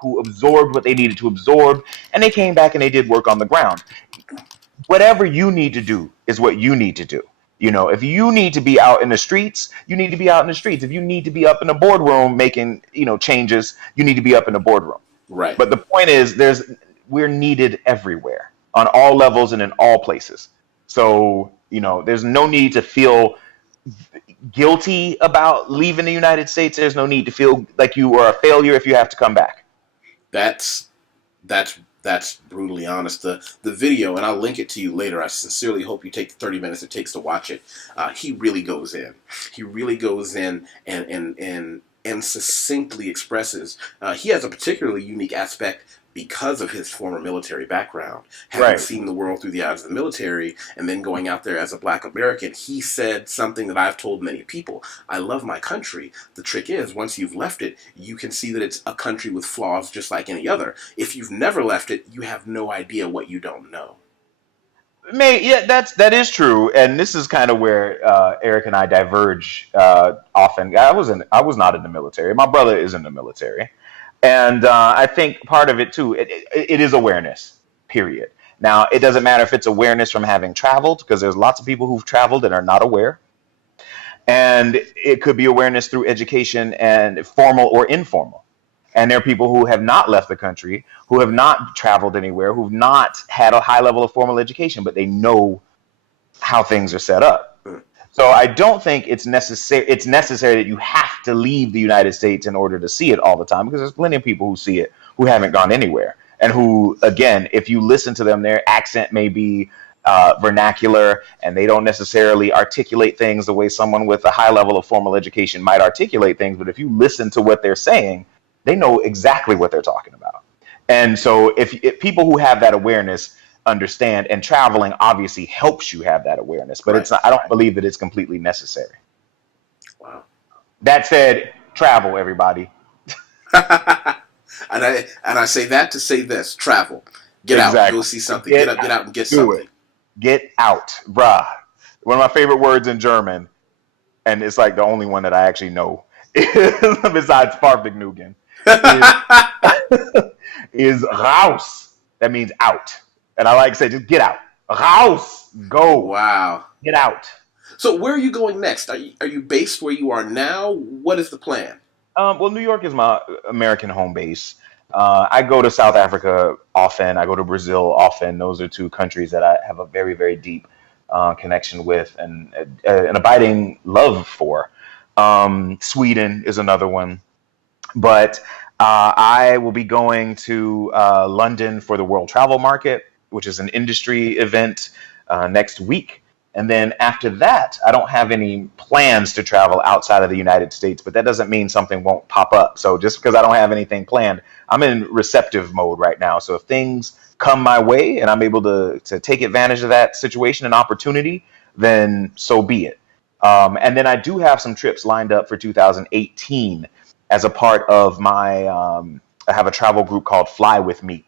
who absorbed what they needed to absorb, and they came back and they did work on the ground. Whatever you need to do is what you need to do. You know, if you need to be out in the streets, you need to be out in the streets. If you need to be up in the boardroom making, you know, changes, you need to be up in the boardroom. Right. But the point is, we're needed everywhere, on all levels and in all places. So, you know, there's no need to feel guilty about leaving the United States. There's no need to feel like you are a failure if you have to come back. That's that's brutally honest. The video, and I'll link it to you later. I sincerely hope you take the 30 minutes it takes to watch it. He really goes in. He really goes in and succinctly expresses. He has a particularly unique aspect because of his former military background, having Right. seen the world through the eyes of the military, and then going out there as a Black American. He said something that I've told many people: I love my country. The trick is, once you've left it, you can see that it's a country with flaws just like any other. If you've never left it, you have no idea what you don't know. Yeah, that is true, and this is kind of where Eric and I diverge often. I was not in the military. My brother is in the military, and I think part of it too, it is awareness. Period. Now, it doesn't matter if it's awareness from having traveled, because there's lots of people who've traveled and are not aware, and it could be awareness through education, and formal or informal. And there are people who have not left the country, who have not traveled anywhere, who've not had a high level of formal education, but they know how things are set up. So I don't think it's necessary. It's necessary that you have to leave the United States in order to see it all the time, because there's plenty of people who see it who haven't gone anywhere, and who, again, if you listen to them, their accent may be vernacular, and they don't necessarily articulate things the way someone with a high level of formal education might articulate things. But if you listen to what they're saying, they know exactly what they're talking about. And so if people who have that awareness understand, and traveling obviously helps you have that awareness, but it's not, I don't believe that it's completely necessary. Wow. That said, travel, everybody. And I say that to say this: travel, get out, Exactly. go see something, get out and get Do something. it. Get out, bruh. One of my favorite words in German, and it's like the only one that I actually know, besides Farfignugan, is raus. That means out. And I like to say, just get out. House, go, Wow. get out. So where are you going next? Are you based where you are now? What is the plan? Well, New York is my American home base. I go to South Africa often. I go to Brazil often. Those are two countries that I have a very, very deep connection with and an abiding love for. Sweden is another one. But I will be going to London for the World Travel Market, which is an industry event next week. And then after that, I don't have any plans to travel outside of the United States, but that doesn't mean something won't pop up. So just because I don't have anything planned, I'm in receptive mode right now. So if things come my way and I'm able to take advantage of that situation and opportunity, then so be it. And then I do have some trips lined up for 2018 as a part of my I have a travel group called Fly With Me,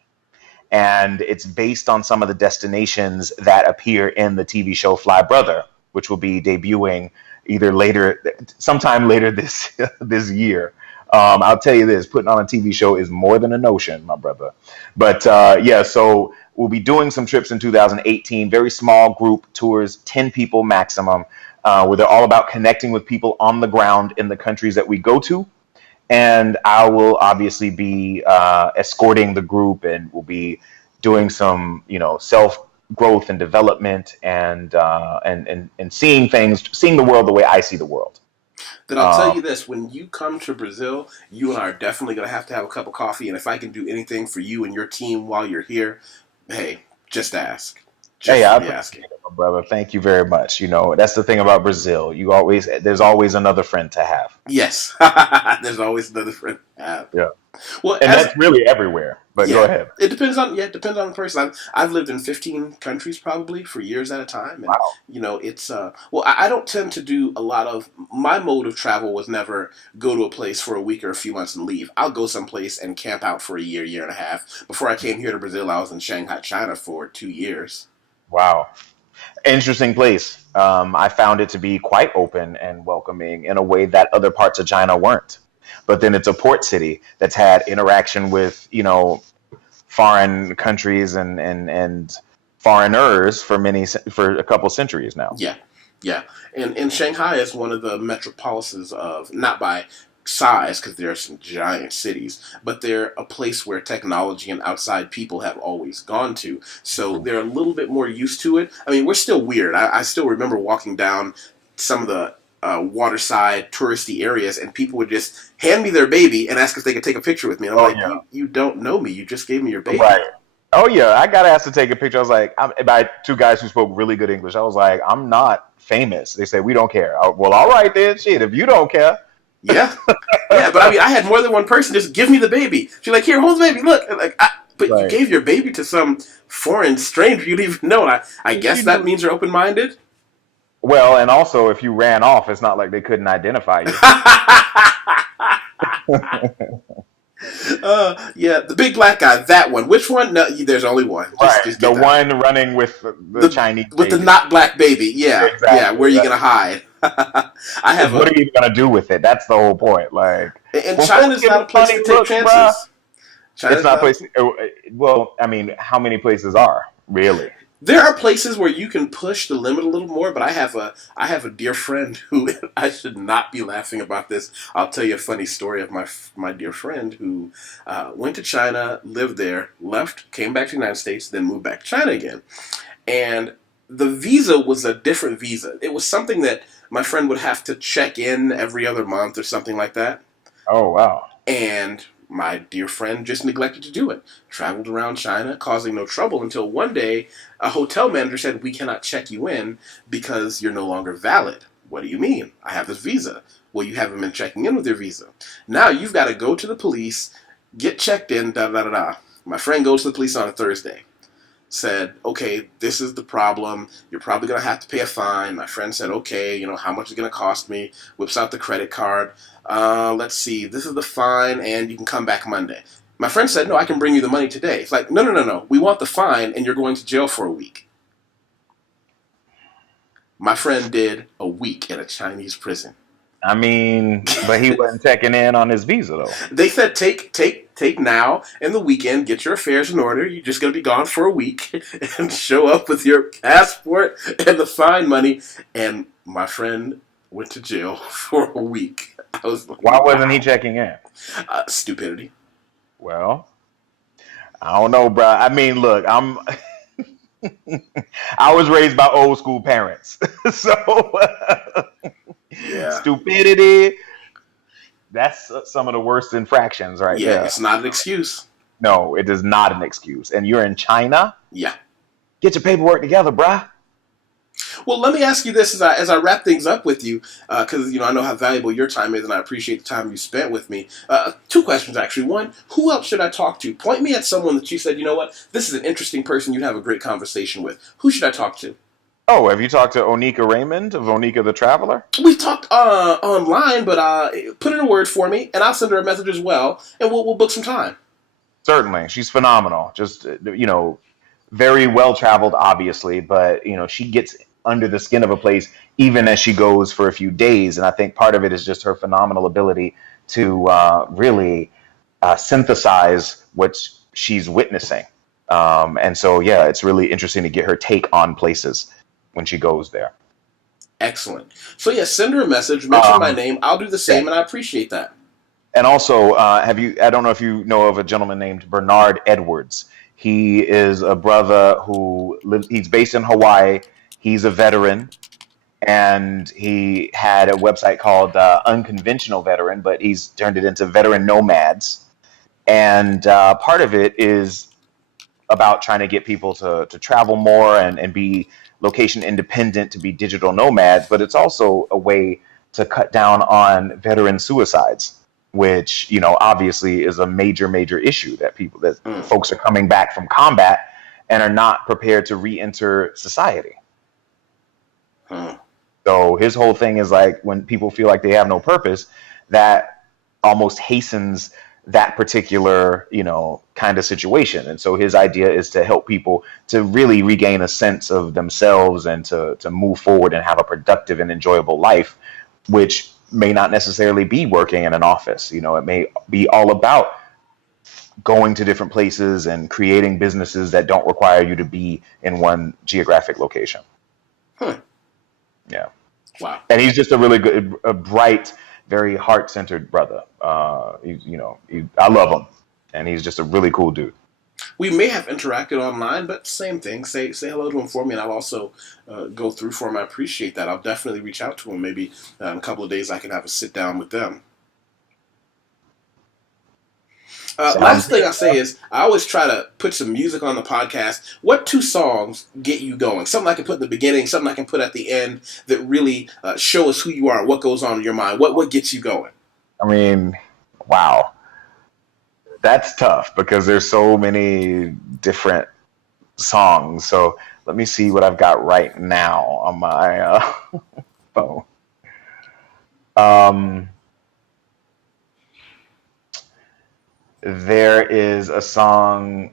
and it's based on some of the destinations that appear in the TV show Fly Brother, which will be debuting either later, sometime later this this year. I'll tell you this: putting on a TV show is more than a notion, my brother. But yeah, so we'll be doing some trips in 2018, very small group tours, 10 people maximum, where they're all about connecting with people on the ground in the countries that we go to, and I will obviously be escorting the group, and we'll be doing some, self growth and development, and seeing things, seeing the world the way I see the world. Then I'll tell Um, you this: when you come to Brazil, you and I are definitely going to have a cup of coffee. And if I can do anything for you and your team while you're here, hey, just ask. hey, Just I for the appreciate asking. it, my brother. Thank you very much. That's the thing about Brazil. There's always another friend to have. Yes, there's always another friend. Yeah, Well, and as that's really everywhere. But go yeah, ahead. it depends on the person. I've lived in 15 countries probably for years at a time, and Wow. it's well, I don't tend to do a lot of my mode of travel was never go to a place for a week or a few months and leave. I'll go someplace and camp out for a year, year and a half. Before I came here to Brazil, I was in Shanghai, China for 2 years. Wow. Interesting place. I found it to be quite open and welcoming in a way that other parts of China weren't. But then it's a port city that's had interaction with, foreign countries and foreigners for a couple centuries now. Yeah, yeah. And Shanghai is one of the metropolises of, not by size, because there are some giant cities, but they're a place where technology and outside people have always gone to. So they're a little bit more used to it. I mean, we're still weird. I still remember walking down some of the waterside touristy areas, and people would just hand me their baby and ask if they could take a picture with me. And I'm Oh like, yeah, you don't know me. You just gave me your right. baby. Oh yeah, I got asked to take a picture. I was like, by two guys who spoke really good English. I was like, I'm not famous. They said we don't care. Well, all right then. Shit, if you don't care. Yeah, yeah, but I mean, I had more than one person just give me the baby. She's like, "Here, hold the baby. Look." And like, but you Right. gave your baby to some foreign stranger you didn't even know. And I guess You that do. means you're open minded. Well, and also if you ran off, it's not like they couldn't identify you. Yeah, the big black guy, that one. Which one? No, there's only one. Just Right. just The get that one. one running with the The Chinese with the baby. not black baby. Yeah, yeah. Exactly. Where are you Right. gonna hide? I Because have what a. are you gonna do with it? That's the whole point. Like And when folks China's give not me a place funny to take looks, bruh, chances. it's China's not a not. place. Well, I mean, how many places are really? There are places where you can push the limit a little more, but I have a dear friend who I should not be laughing about this. I'll tell you a funny story of my dear friend who went to China, lived there, left, came back to the United States, then moved back to China again. And the visa was a different visa. It was something that my friend would have to check in every other month or something like that. Oh wow. And my dear friend just neglected to do it. Traveled around China, causing no trouble until one day a hotel manager said, "We cannot check you in because you're no longer valid." "What do you mean? I have this visa." "Well, you haven't been checking in with your visa. Now you've got to go to the police, get checked in, da da da da." My friend goes to the police on a Thursday, said, "Okay, this is the problem. You're probably going to have to pay a fine." My friend said, "Okay, how much is it going to cost me?" Whips out the credit card. Let's see, this is the fine, and you can come back Monday. My friend said, "No, I can bring you the money today." It's like, no, no, no, no. We want the fine, and you're going to jail for a week. My friend did a week in a Chinese prison. I mean, but he wasn't checking in on his visa though. They said take now and the weekend, get your affairs in order. You're just gonna be gone for a week and show up with your passport and the fine money. And my friend went to jail for a week. I was like, Why wasn't he wow, checking in? stupidity. Well, I don't know, bro. I mean, look, I was raised by old school parents, so Yeah, stupidity. That's some of the worst infractions right yeah, there. it's not an excuse. No, it is not an excuse. And you're in China. Yeah. Get your paperwork together, bruh. Well, let me ask you this as I wrap things up with you, because I know how valuable your time is, and I appreciate the time you spent with me. Two questions, actually. One, who else should I talk to? Point me at someone that you said, you know what, this is an interesting person you'd have a great conversation with. Who should I talk to? Oh, have you talked to Onika Raymond of Onika the Traveler? We've talked online, but put in a word for me, and I'll send her a message as well, and we'll book some time. Certainly. She's phenomenal. Just, very well traveled, obviously, but, she gets under the skin of a place even as she goes for a few days. And I think part of it is just her phenomenal ability to really synthesize what she's witnessing. And so, yeah, it's really interesting to get her take on places when she goes there. Excellent. So, yeah, send her a message, mention my name. I'll do the Yeah. same, and I appreciate that. And also, I don't know if you know of a gentleman named Bernard Edwards. He is a brother who he's based in Hawaii. He's a veteran, and he had a website called Unconventional Veteran, but he's turned it into Veteran Nomads. And part of it is about trying to get people to travel more and be location independent, to be digital nomads, but it's also a way to cut down on veteran suicides, which, obviously is a major issue that folks are coming back from combat and are not prepared to re-enter society. So his whole thing is like, when people feel like they have no purpose, that almost hastens that particular, kind of situation. And so his idea is to help people to really regain a sense of themselves and to move forward and have a productive and enjoyable life, which may not necessarily be working in an office. It may be all about going to different places and creating businesses that don't require you to be in one geographic location. Yeah. Wow. And he's just a really good, a bright, very heart-centered brother. I love him, and he's just a really cool dude. We may have interacted online, but same thing. Say hello to him for me, and I'll also go through for him. I appreciate that. I'll definitely reach out to him. Maybe in a couple of days I can have a sit down with them. Last thing I'll say is I always try to put some music on the podcast. What two songs get you going? Something I can put in the beginning, something I can put at the end that really show us who you are and what goes on in your mind. What gets you going? I mean, wow. That's tough because there's so many different songs. So let me see what I've got right now on my phone. There is a song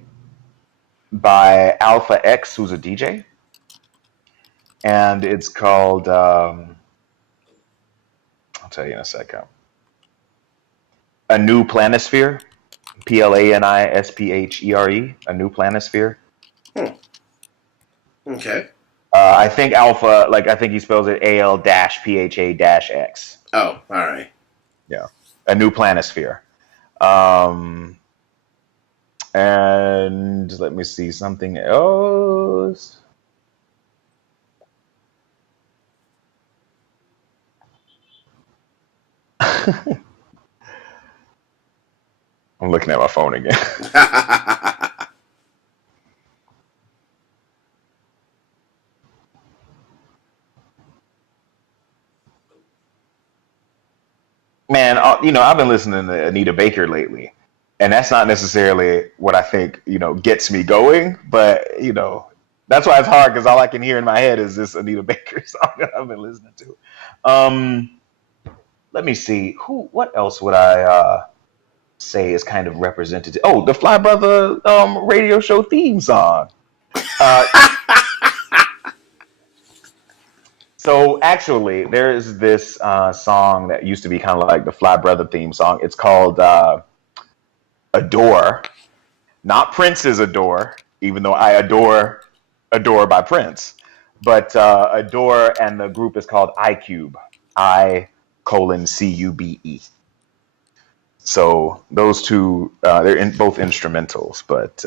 by Alpha X, who's a DJ, and it's called, I'll tell you in a second, A New Planisphere, Planisphere, A New Planisphere. Okay. I think Alpha, I think he spells it AL-PHA-X. Oh, all right. Yeah, A New Planisphere. And let me see something else. I'm looking at my phone again. Man, I've been listening to Anita Baker lately, and that's not necessarily what I think, gets me going, but, that's why it's hard because all I can hear in my head is this Anita Baker song that I've been listening to. Let me see. What else would I say is kind of representative? Oh, the Fly Brother radio show theme song. So actually, there is this song that used to be kind of like the Fly Brother theme song. It's called "Adore," not Prince's "Adore," even though I adore by Prince, but "Adore," and the group is called iCube, I:CUBE. So those two, they're both instrumentals, but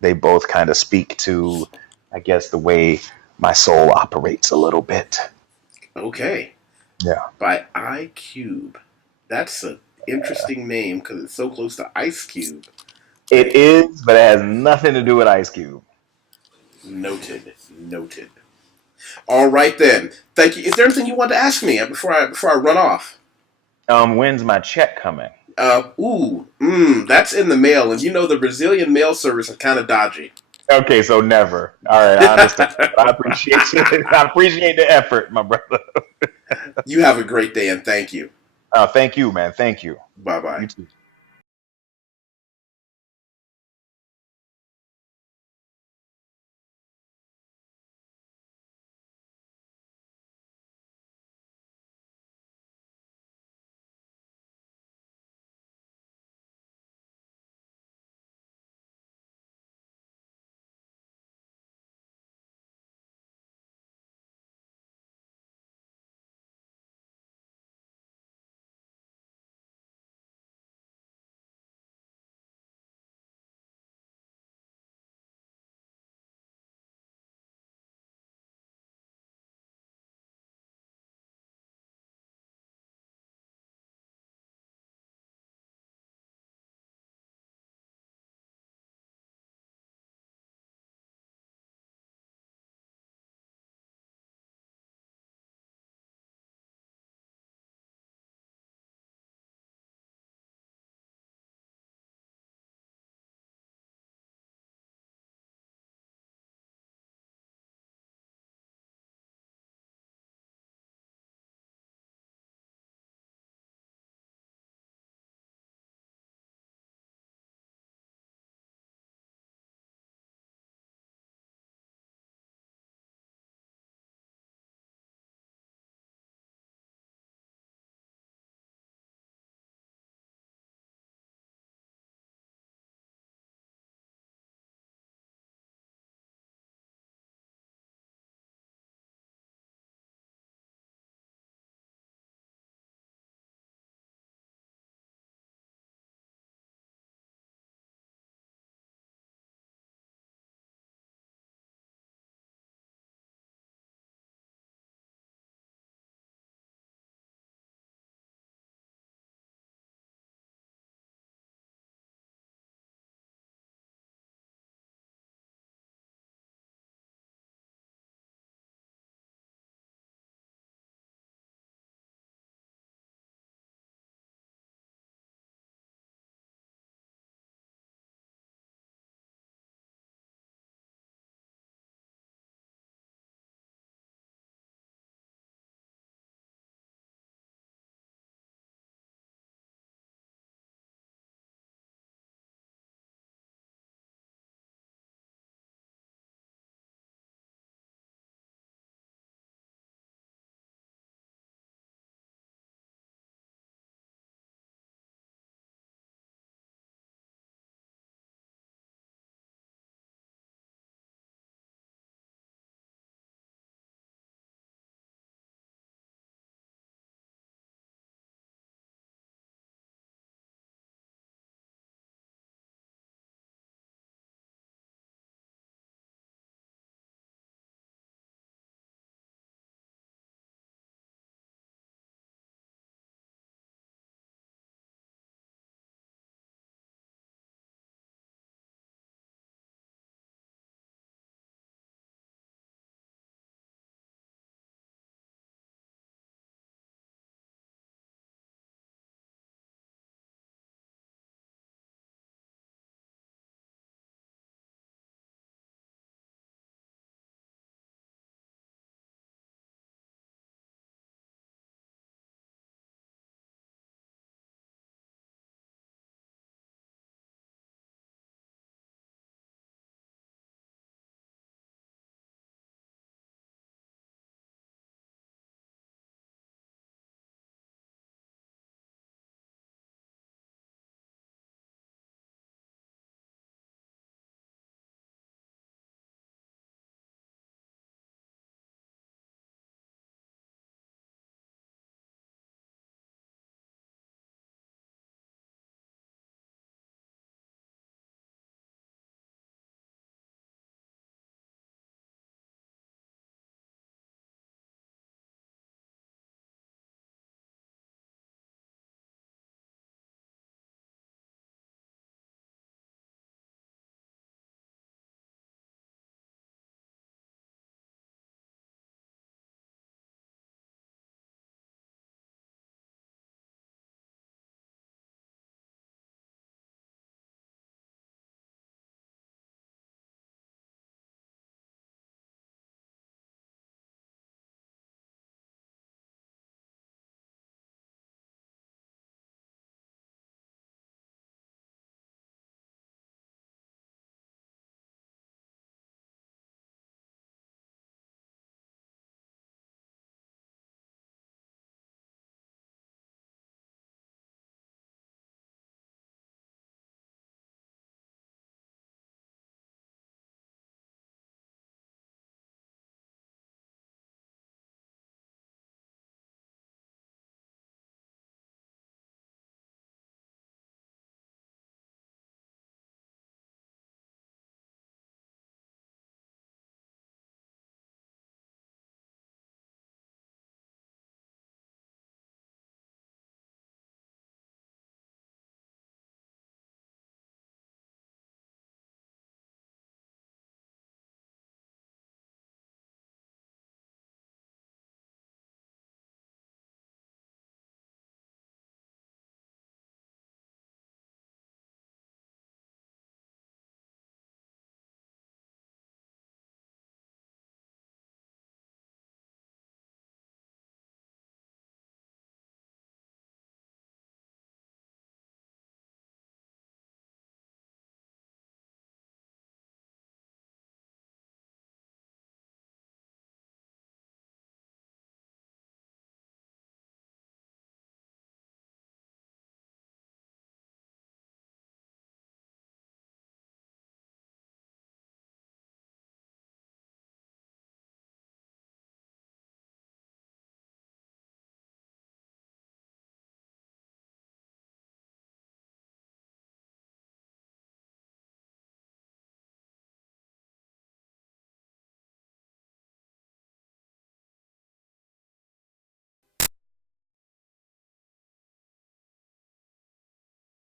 they both kind of speak to, I guess, the way my soul operates a little bit. Okay. Yeah. By iCube. That's an interesting name because it's so close to Ice Cube. It is, but it has nothing to do with Ice Cube. Noted. Noted. All right then. Thank you. Is there anything you want to ask me before I run off? When's my check coming? That's in the mail, and you know the Brazilian mail service is kind of dodgy. Okay, so never. All right, I understand. I appreciate it. I appreciate the effort, my brother. You have a great day, and thank you. Thank you, man. Thank you. Bye bye. You too.